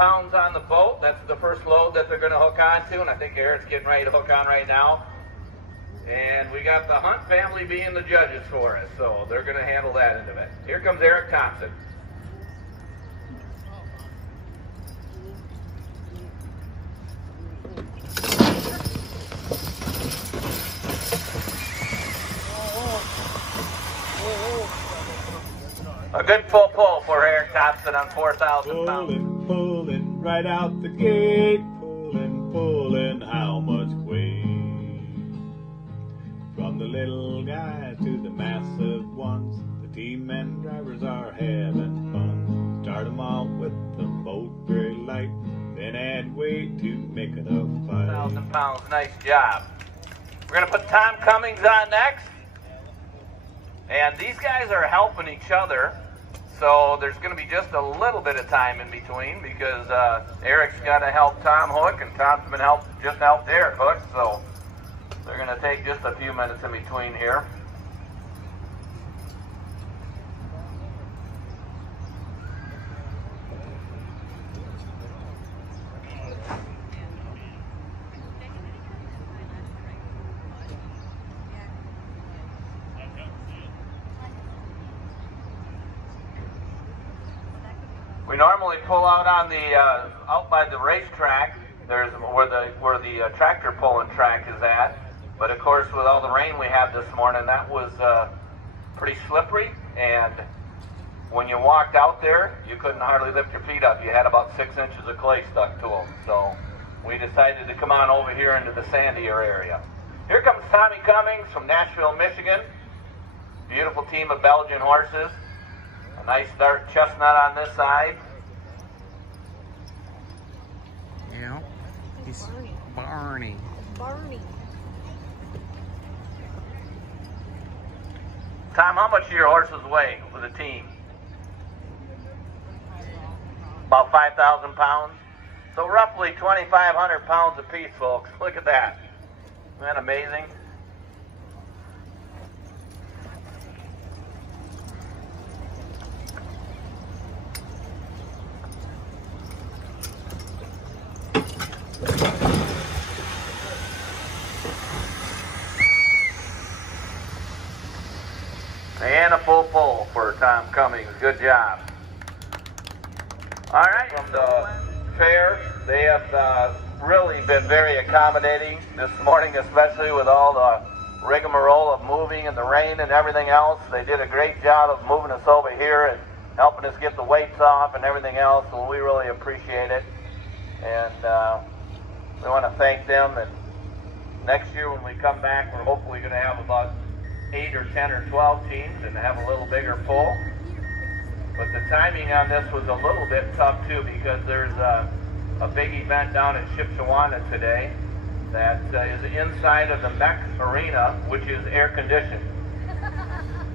pounds on the boat. That's the first load that they're going to hook onto, and I think Eric's getting ready to hook on right now. And we got the Hunt family being the judges for us, so they're going to handle that end of it. Here comes Eric Thompson. A good full pull for Eric Thompson on 4,000 pounds. Pulling right out the gate, pulling how much weight? From the little guy to the massive ones, the team and drivers are having fun. Start them off with the boat very light, then add weight to make it a fight. 1,000 pounds, nice job. We're going to put Tom Cummings on next. And these guys are helping each other, so there's going to be just a little bit of time in between because Eric's got to help Tom hook, and Tom's been just helped Eric hook, so they're going to take just a few minutes in between here. We normally pull out on the out by the racetrack. There's where the tractor pulling track is at. But of course, with all the rain we had this morning, that was pretty slippery. And when you walked out there, you couldn't hardly lift your feet up. You had about 6 inches of clay stuck to them. So we decided to come on over here into the sandier area. Here comes Tommy Cummings from Nashville, Michigan. Beautiful team of Belgian horses. A nice dark chestnut on this side. Yeah, he's Barney. Tom, how much do your horses weigh with a team? About 5,000 pounds. So roughly 2,500 pounds apiece, folks. Look at that. Isn't that amazing? And a full pull for Tom Cummings. Good job. All right, from the fair, they have really been very accommodating this morning, especially with all the rigmarole of moving and the rain and everything else. They did a great job of moving us over here and helping us get the weights off and everything else, so we really appreciate it. And we want to thank them. And next year when we come back, we're hopefully going to have about 8 or 10 or 12 teams and have a little bigger pull. But the timing on this was a little bit tough too, because there's a big event down in Shipshewana today that is inside of the Mech Arena, which is air conditioned.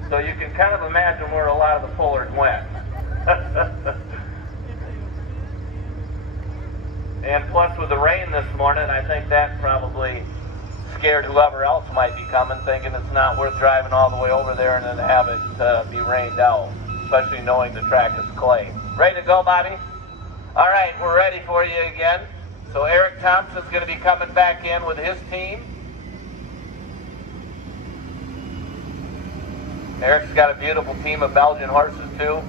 So you can kind of imagine where a lot of the pullers went. And plus with the rain this morning, I think that probably scared whoever else might be coming, thinking it's not worth driving all the way over there and then have it be rained out, especially knowing the track is clay. Ready to go, Bobby? All right, we're ready for you again. So Eric Thompson's going to be coming back in with his team. Eric's got a beautiful team of Belgian horses too.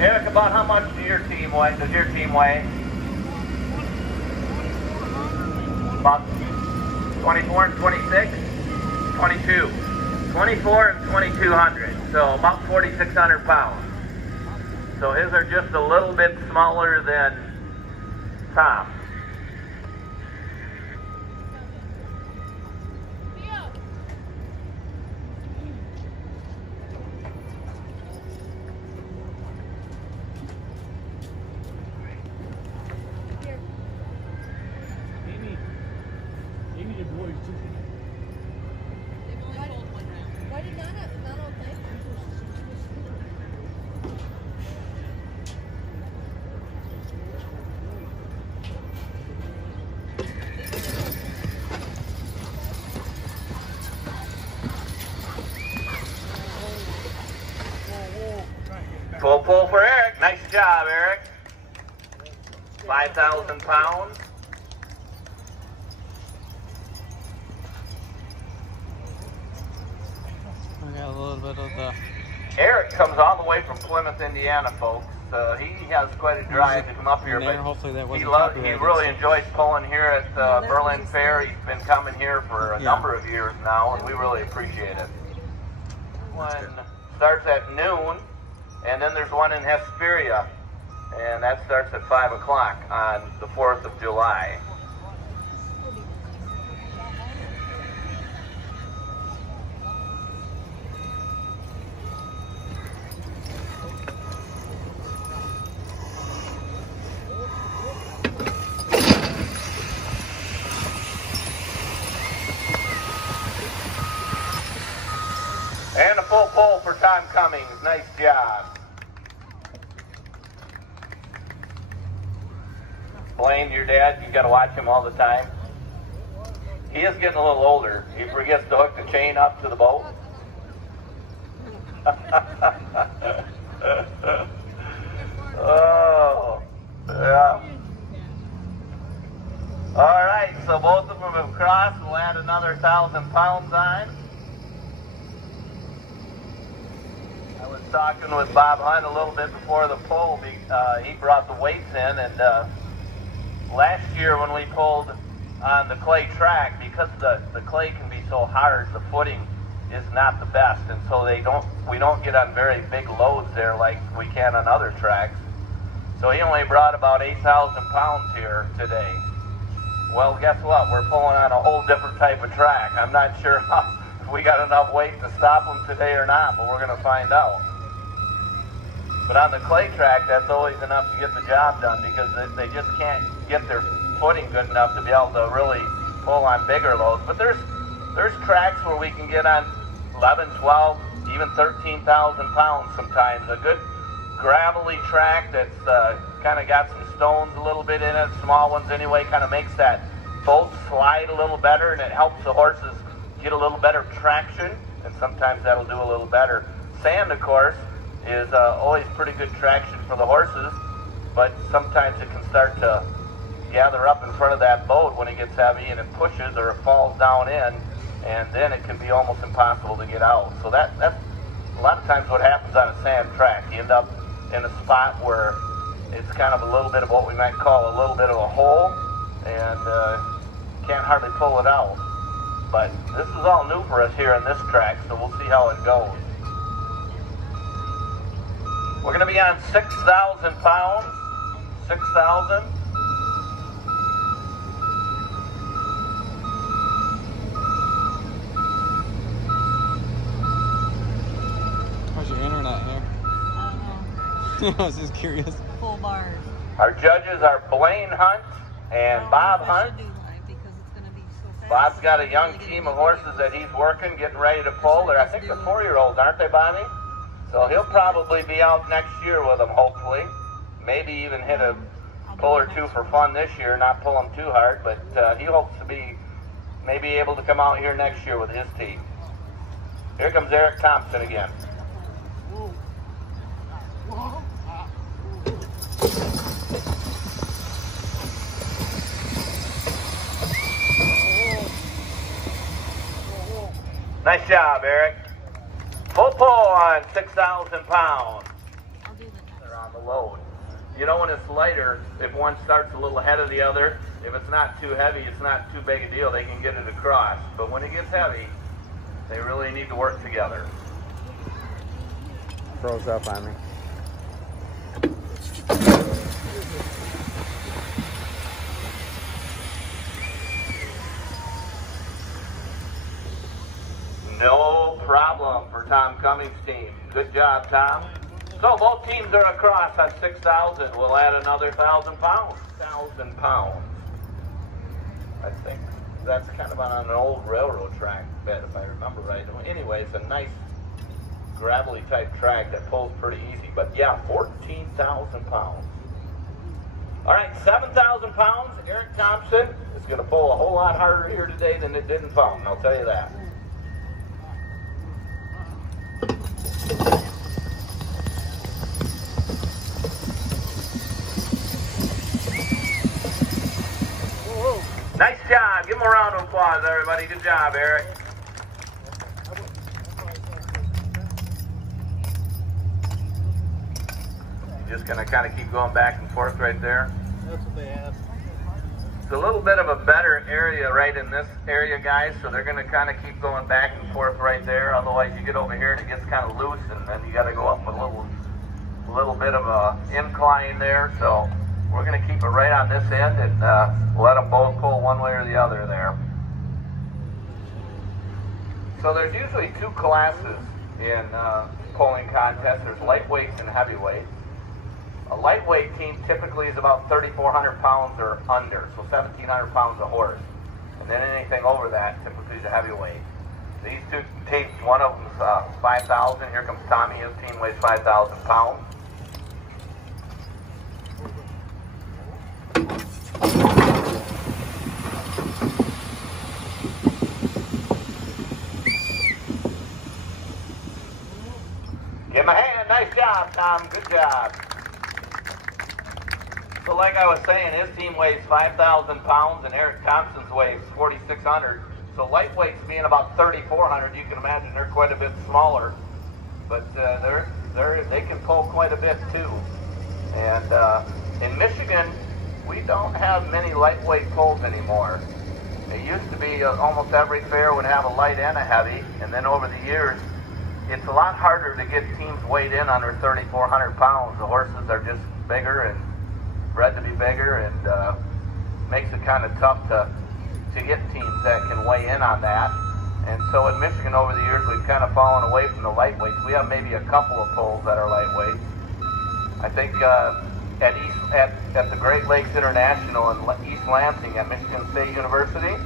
Eric, about how much does your team weigh? About 24 and 26? 22. 24 and 2,200. So about 4,600 pounds. So his are just a little bit smaller than Tom. Full pull for Eric. Nice job, Eric. 5,000 pounds. I got a little bit of the... Eric comes all the way from Plymouth, Indiana, folks. He has quite a drive to come up here, but hopefully that he wasn't really enjoys pulling here at Berlin Fair. He's been coming here for a number of years now, and we really appreciate it. One starts at noon, and then there's one in Hesperia, and that starts at 5 o'clock on the 4th of July. And a full pull for Tom Cummings. Nice job. Blaine, your dad, you got to watch him all the time. He is getting a little older. He forgets to hook the chain up to the boat. Oh, yeah. All right, so both of them have crossed. We'll add another 1,000 pounds on. I was talking with Bob Hunt a little bit before the pull. He brought the weights in, and last year when we pulled on the clay track, because the clay can be so hard, the footing is not the best, and so we don't get on very big loads there like we can on other tracks. So he only brought about 8,000 pounds here today. Well, guess what? We're pulling on a whole different type of track. I'm not sure if we got enough weight to stop them today or not, but we're going to find out. But on the clay track, that's always enough to get the job done, because they just can't get their footing good enough to be able to really pull on bigger loads. But there's tracks where we can get on 11, 12, even 13,000 pounds sometimes. A good gravelly track that's kind of got some stones a little bit in it, small ones anyway, kind of makes that boat slide a little better, and it helps the horses get a little better traction, and sometimes that'll do a little better. Sand, of course, is always pretty good traction for the horses, but sometimes it can start to gather up in front of that boat when it gets heavy, and it pushes or it falls down in, and then it can be almost impossible to get out. So that's a lot of times what happens on a sand track. You end up in a spot where it's kind of a little bit of what we might call a little bit of a hole, and can't hardly pull it out. But this is all new for us here on this track, so we'll see how it goes. We're going to be on 6,000 pounds. 6,000. How's your internet here? I don't know. I was just curious. Full bars. Our judges are Blaine Hunt and Bob Hunt. Bob's got a young team of horses that he's working, getting ready to pull. I think they're 4-year-olds, aren't they, Bonnie? So he'll probably be out next year with them, hopefully. Maybe even hit a pull or two for fun this year, not pull them too hard. But he hopes to be maybe able to come out here next year with his team. Here comes Eric Thompson again. Nice job, Eric. Full pull on 6,000 pounds. They're on the load. You know, when it's lighter, if one starts a little ahead of the other, if it's not too heavy, it's not too big a deal. They can get it across. But when it gets heavy, they really need to work together. Froze up on me. No problem for Tom Cummings' team. Good job, Tom. So both teams are across on 6,000. We'll add another 1,000 pounds. 1,000 pounds. I think that's kind of on an old railroad track bed, if I remember right. Anyway, it's a nice gravelly type track that pulls pretty easy. But yeah, 14,000 pounds. All right, 7,000 pounds. Eric Thompson is going to pull a whole lot harder here today than it did in Fountain, I'll tell you that. him a round of applause, everybody. Good job, Eric. Just going to kind of keep going back and forth right there. That's what they asked. It's a little bit of a better area right in this area, guys, so they're going to kind of keep going back and forth right there. Otherwise, you get over here and it gets kind of loose, and then you got to go up a little bit of a incline there. So we're going to keep it right on this end and let them both pull one way or the other there. So there's usually two classes in pulling contests. There's lightweights and heavyweights. A lightweight team typically is about 3,400 pounds or under, so 1,700 pounds a horse. And then anything over that typically is a heavyweight. These two teams, one of them's 5,000. Here comes Tommy. His team weighs 5,000 pounds. Give him a hand. Nice job, Tom. Good job. So like I was saying, his team weighs 5,000 pounds and Eric Thompson's weighs 4,600. So lightweights being about 3,400, you can imagine they're quite a bit smaller. But they can pull quite a bit too. And in Michigan, we don't have many lightweight pulls anymore. It used to be almost every fair would have a light and a heavy. And then over the years, it's a lot harder to get teams weighed in under 3,400 pounds. The horses are just bigger and bred to be bigger, and makes it kind of tough to get teams that can weigh in on that. And so in Michigan over the years, we've kind of fallen away from the lightweights. We have maybe a couple of pulls that are lightweights. I think at the Great Lakes International in East Lansing at Michigan State University,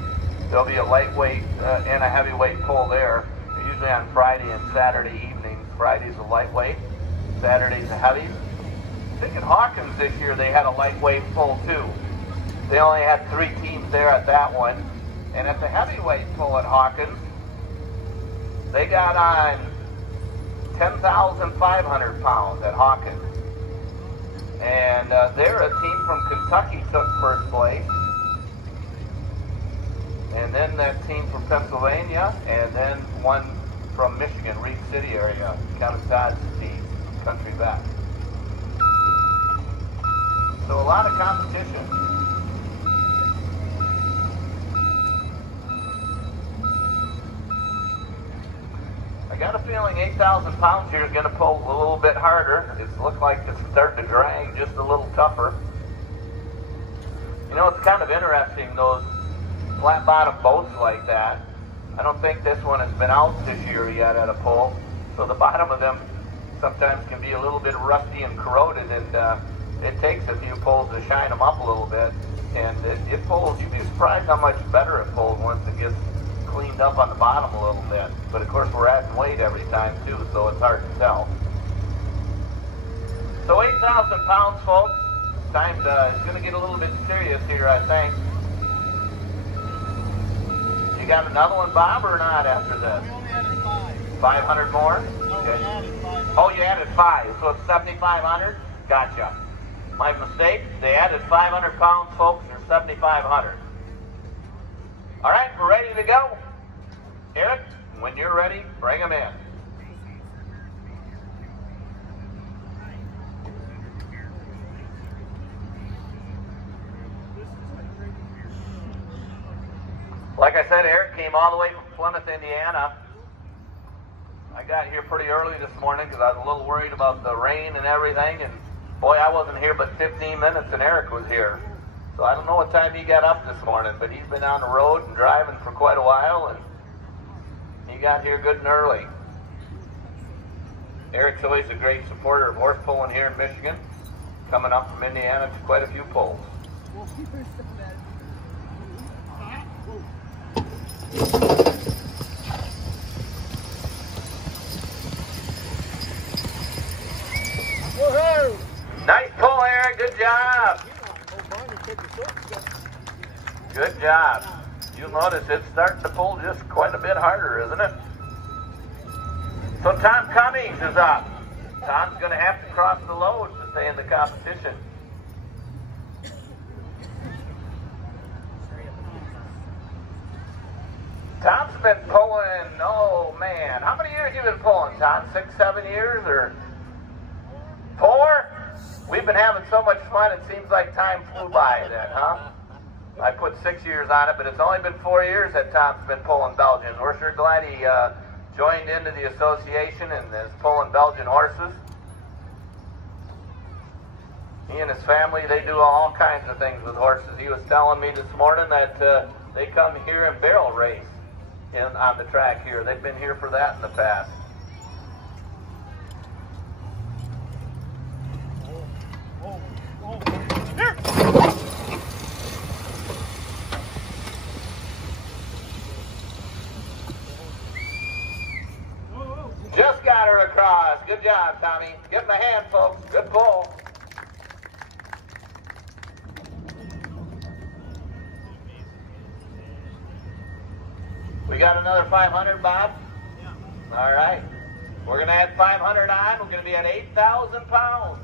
there'll be a lightweight and a heavyweight pull there. Usually on Friday and Saturday evenings. Friday's a lightweight, Saturday's a heavy. I think in Hawkins this year they had a lightweight pull too. They only had 3 teams there at that one. And at the heavyweight pull at Hawkins, they got on 10,500 pounds at Hawkins. And there a team from Kentucky took first place. And then that team from Pennsylvania, and then one from Michigan, Reed City area, Kevin Todd's team, Country Vet. So a lot of competition. I got a feeling 8,000 pounds here is going to pull a little bit harder. It looks like it's starting to drag just a little tougher. You know, it's kind of interesting, those flat bottom boats like that. I don't think this one has been out this year yet at a pull. So the bottom of them sometimes can be a little bit rusty and corroded, and it takes a few pulls to shine them up a little bit. And it pulls, you'd be surprised how much better it pulls once it gets cleaned up on the bottom a little bit. But of course we're adding weight every time too, so it's hard to tell. So 8,000 pounds, folks. It's going to get a little bit serious here, I think. You got another one, Bob, or not after this? We only added 5. 500 more? No, Okay. we added 5. Oh, you added 5, so it's 7,500? Gotcha. My mistake. They added 500 pounds, folks. They're 7,500. All right, we're ready to go. Eric, when you're ready, bring them in. Like I said, Eric came all the way from Plymouth, Indiana. I got here pretty early this morning because I was a little worried about the rain and everything, and boy, I wasn't here but 15 minutes and Eric was here. So I don't know what time he got up this morning, but he's been on the road and driving for quite a while, and he got here good and early. Eric's always a great supporter of horse pulling here in Michigan, coming up from Indiana to quite a few pulls. Woohoo! Nice pull, Eric. Good job. Good job. You'll notice it's starting to pull just quite a bit harder, isn't it? So Tom Cummings is up. Tom's going to have to cross the load to stay in the competition. Tom's been pulling, oh man, how many years you been pulling, Tom? 6, 7 years, or 4? We've been having so much fun, it seems like time flew by then, huh? I put 6 years on it, but it's only been 4 years that Tom's been pulling Belgians. We're sure glad he joined into the association and is pulling Belgian horses. He and his family, they do all kinds of things with horses. He was telling me this morning that they come here and barrel race on the track here. They've been here for that in the past. Just got her across. Good job, Tommy. Give him a hand, folks. Good pull. We got another 500, Bob? Yeah. All right. We're going to add 500 on. We're going to be at 8,000 pounds.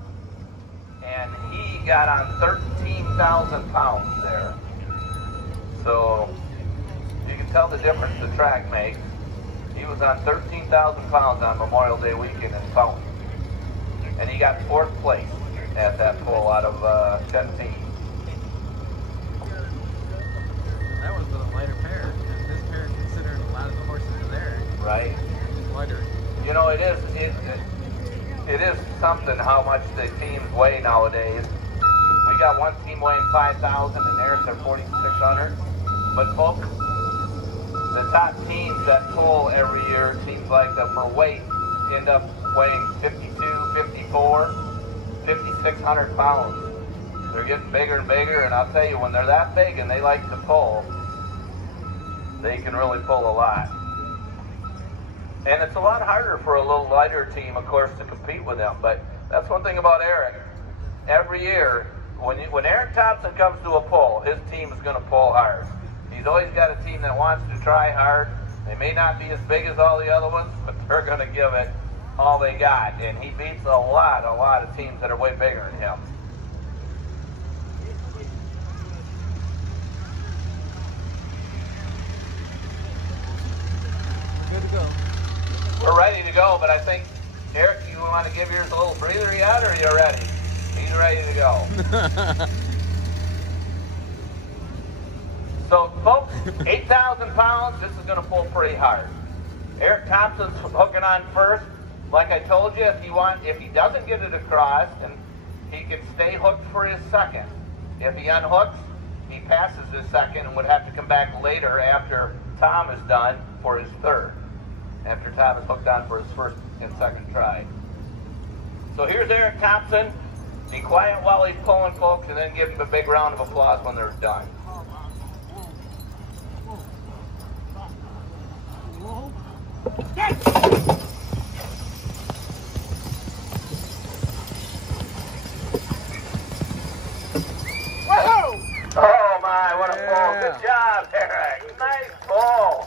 And he got on 13,000 pounds there. So you can tell the difference the track makes. He was on 13,000 pounds on Memorial Day weekend in Fountain. And he got 4th place at that pull out of 10 teams. That was the lighter pair. This pair considered a lot of the horses are there. Right. It's lighter. You know, it is something how much the teams weigh nowadays. We got one team weighing 5,000 and theirs are 4,600. But folks, the top teams that pull every year, seems like that for weight, end up weighing 52, 54, 5,600 pounds. They're getting bigger and bigger, and I'll tell you, when they're that big and they like to pull, they can really pull a lot. And it's a lot harder for a little lighter team, of course, to compete with them. But that's one thing about Eric. Every year, when Eric Thompson comes to a pull, his team is going to pull hard. He's always got a team that wants to try hard. They may not be as big as all the other ones, but they're going to give it all they got. And he beats a lot of teams that are way bigger than him. Good to go. We're ready to go, but I think, Eric, you want to give yours a little breather yet, or are you ready? He's ready to go. So, folks, 8,000 pounds, this is going to pull pretty hard. Eric Thompson's hooking on first. Like I told you, if he doesn't get it across, and he can stay hooked for his second. If he unhooks, he passes his second and would have to come back later after Tom is done for his third. After Tom is hooked on for his first and second try. So here's Eric Thompson. Be quiet while he's pulling, folks, and then give him a big round of applause when they're done. Oh my, what a pull. Good job, Eric. Nice pull.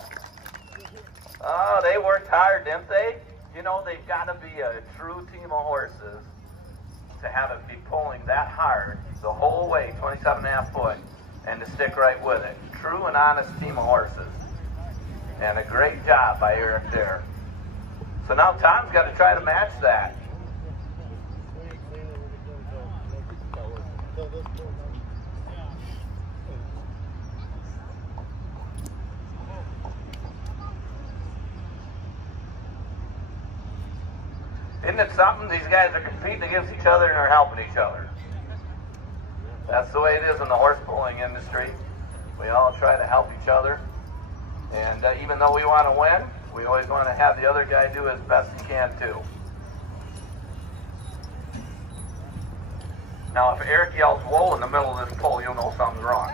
Oh, they worked hard, didn't they? You know, they've got to be a true team of horses to have it be pulling that hard the whole way, 27.5 foot, and to stick right with it. True and honest team of horses. And a great job by Eric there. So now Tom's got to try to match that. Isn't it something? These guys are competing against each other and are helping each other. That's the way it is in the horse pulling industry. We all try to help each other. And even though we want to win, we always want to have the other guy do as best he can too. Now if Eric yells "whoa" in the middle of this pull, you'll know something's wrong.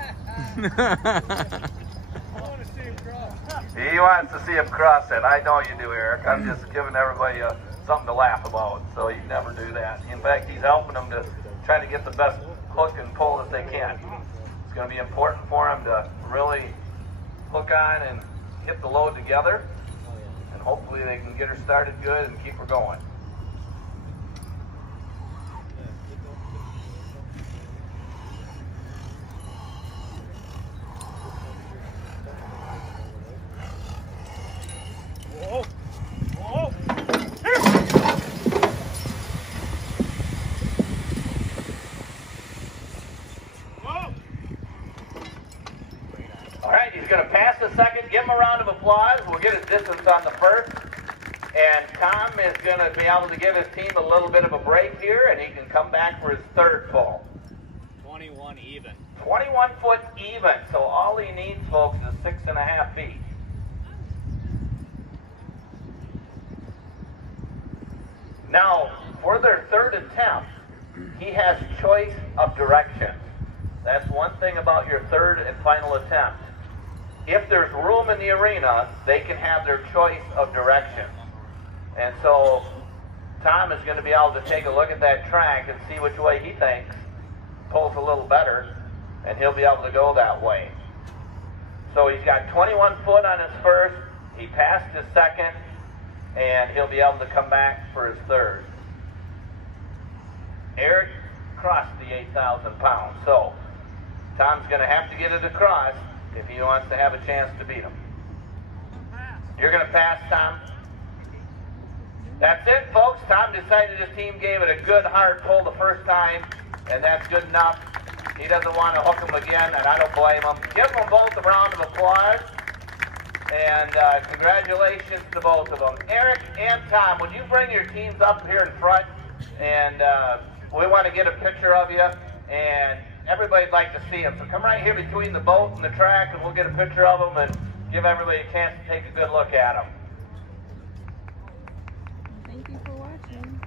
He wants to see him cross it. I know you do, Eric. I'm just giving everybody something to laugh about, so you never do that. In fact, he's helping them to try to get the best hook and pull that they can. It's going to be important for them to really hook on and hit the load together, and hopefully they can get her started good and keep her going. get his distance on the first. And Tom is going to be able to give his team a little bit of a break here, and he can come back for his third pull. 21 even. 21 foot even, so all he needs, folks, is 6.5 feet. Now, for their third attempt, he has choice of directions. That's one thing about your third and final attempt. If there's room in the arena, they can have their choice of directions. And so Tom is going to be able to take a look at that track and see which way he thinks pulls a little better, and he'll be able to go that way. So he's got 21 foot on his first, he passed his second, and he'll be able to come back for his third. Eric crossed the 8,000 pounds, so Tom's going to have to get it across if he wants to have a chance to beat him. You're going to pass, Tom? That's it, folks. Tom decided his team gave it a good hard pull the first time, and that's good enough. He doesn't want to hook them again, and I don't blame him. Give them both a round of applause, and congratulations to both of them. Eric and Tom, would you bring your teams up here in front, and we want to get a picture of you, and everybody'd like to see them. So come right here between the boat and the track, and we'll get a picture of them and give everybody a chance to take a good look at them. Thank you for watching.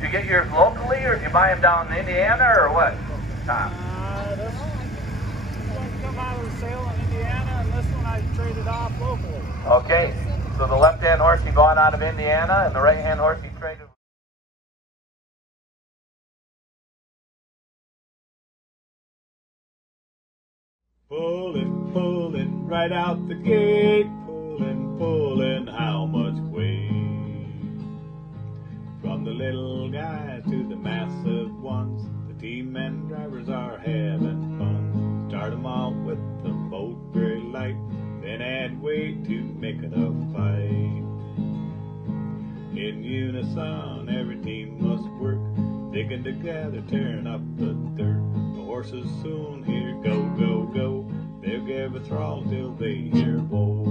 Did you get yours locally, or did you buy them down in Indiana, or what, Tom? This one come out of the sale in Indiana, and this one I traded off locally. Okay, so the left-hand horse he bought out of Indiana, and the right-hand horse he traded. Pulling, pulling right out the gate, pulling, pulling how much weight? From the little guys to the massive ones, the team and drivers are having fun. Start them off with the boat very light, then add weight to make it a fight. In unison, every team must work, digging together, tearing up the dirt. The horses soon hear go, go, go. They'll give a throttle till they hear whoa.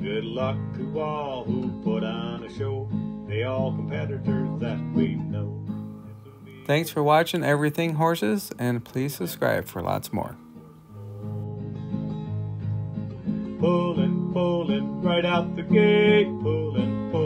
Good luck to all who put on a show. They all competitors that we know. Thanks for watching Everything Horses, and please subscribe for lots more. Pulling, pulling right out the gate, pulling, pulling.